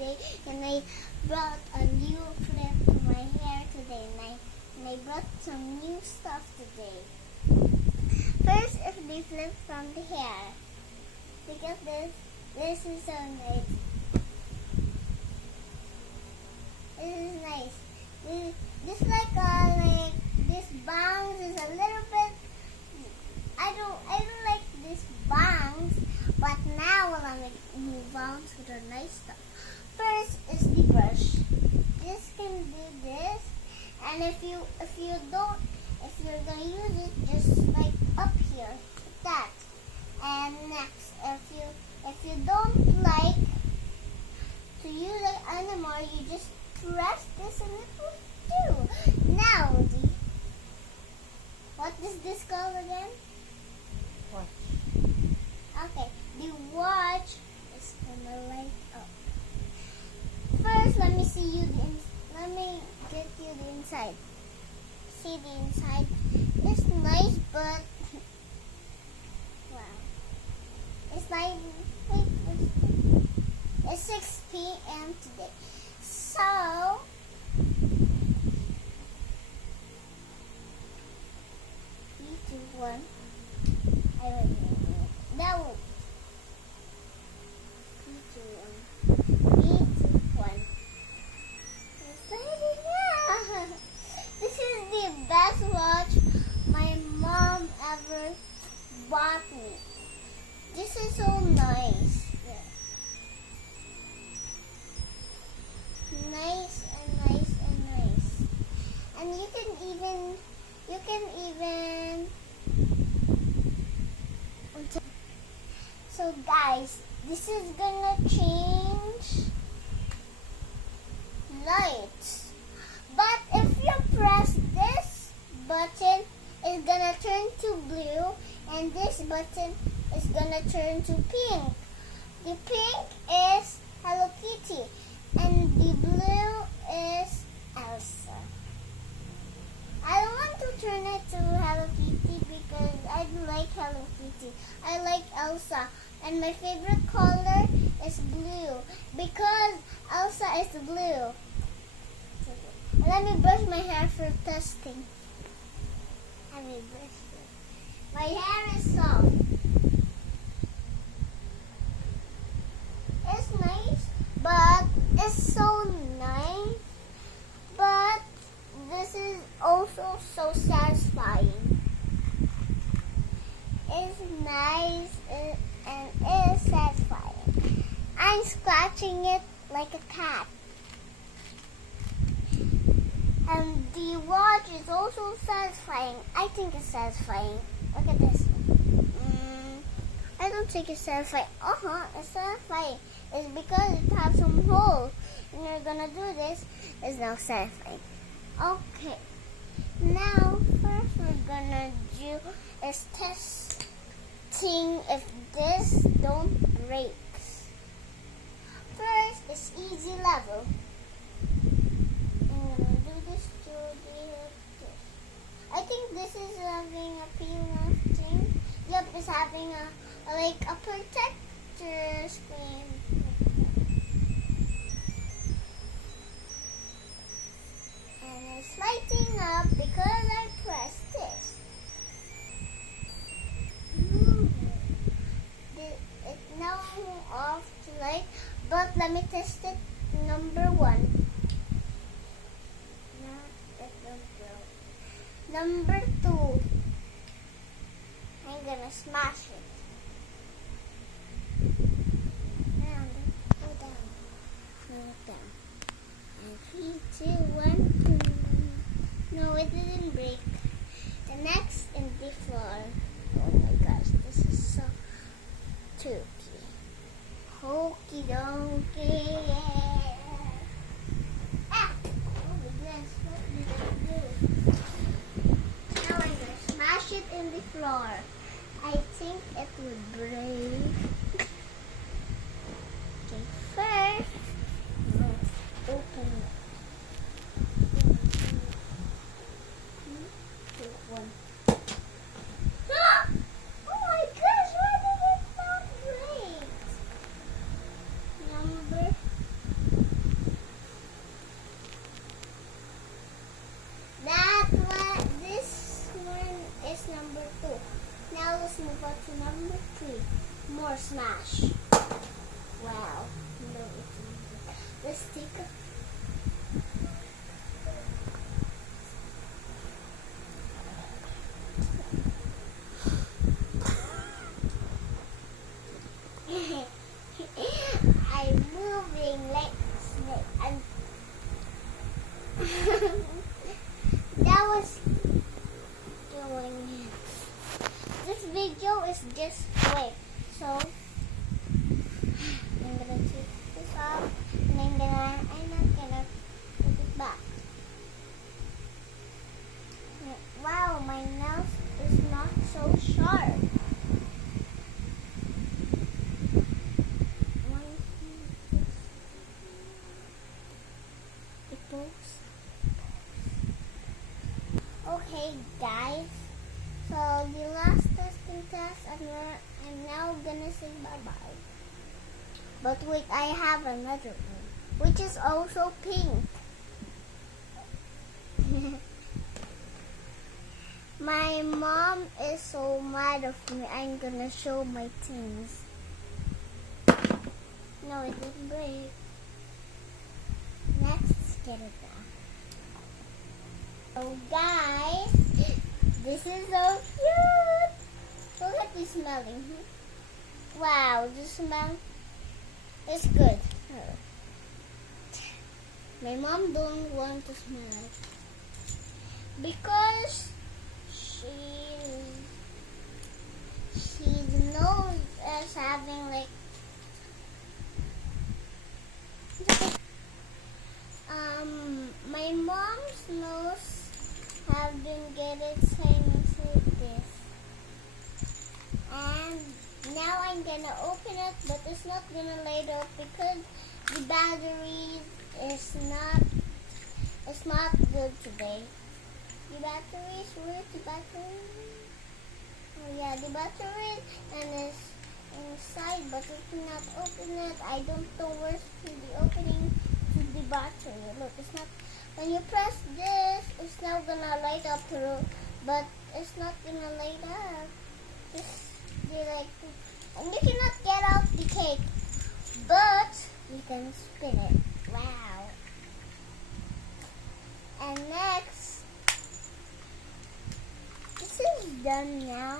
today, and I brought a new flip to my hair today, and I brought some new stuff today. First is the flip from the hair. Look at this is so nice. This is nice. This this bangs is a little bit. I don't like this bangs, but now we're gonna move on to the nice stuff. First is the brush. This can do this, and if you're gonna use it, just like up here, like that. And next, if you don't like to use it anymore, you just press this and it will do. Now, what is this called again? Watch. Okay, the watch is gonna light up. First, let me get you the inside. See the inside? It's nice, but wow, it's like it's 6 p.m. today. So 3, 2, 1. That will 3, 2, 1. 3, 2, 1. It's lighting up. This is the best watch my mom ever bought me. This is so nice. Nice and nice and nice. And you can even so guys, this is gonna change lights. But if you press this button, it's gonna turn to blue, and this button is gonna turn to pink. The pink is Hello Kitty, and the blue is Elsa. I don't want to turn it to Hello Kitty because I don't like Hello Kitty. I like Elsa, and my favorite color is blue because Elsa is blue. Let me brush my hair for testing. Let me brush it. My hair is soft. It's nice, but it's so nice. But this is also so satisfying. It's nice and it is satisfying. I'm scratching it like a cat. And the watch is also satisfying. I think it's satisfying. Look at this. I don't think it's satisfying. It's satisfying. It's because it has some holes. And you're gonna do this. It's now satisfying. Okay. Now, first we're gonna do is testing if this don't break. First is easy level. I'm gonna do this to this. I think this is having a peanut thing. Yep, it's having a protector screen. And it's lighting up because I pressed this. It's now off to light, but let me test it. Number 1. Number 2. I'm gonna smash it. Now, go down. Go down. And 3, 2, 1. No, it didn't break. The next in the floor. Oh my gosh, this is so tricky. Hokey donkey. Ah! Oh goodness, what did I do? Now I'm gonna smash it in the floor. I think it would break. Okay, first, let's open it. 3, 2, 1. Ah! Oh my gosh, why did it not break? Number flash. Wow. No, it's easy. Let's take a I'm moving like snake. That was doing it. This video is just quick, so I'm gonna take this off, and I'm not gonna put it back. Wow, my nails is not so sharp. Okay, guys. So the last testing test, I'm now gonna say bye-bye. But wait, I have another one, which is also pink. My mom is so mad of me. I'm gonna show my things. No, it didn't break. Let's get it back. So guys, this is so cute. Look at me smelling. Wow, the smell is good. My mom don't want to smell it because she's nose is having like my mom's nose have been getting sinus like this, and now I'm gonna open it, but it's not gonna light up because the battery is not good today. The batteries, where's the battery? Oh yeah, the battery and is inside, but we cannot open it. I don't know where's the opening to the battery. Look, it's not. When you press this, it's now gonna light up through, but it's not gonna light up. Just like, and you cannot get out the cake, but you can spin it. Wow! And next, this is done now.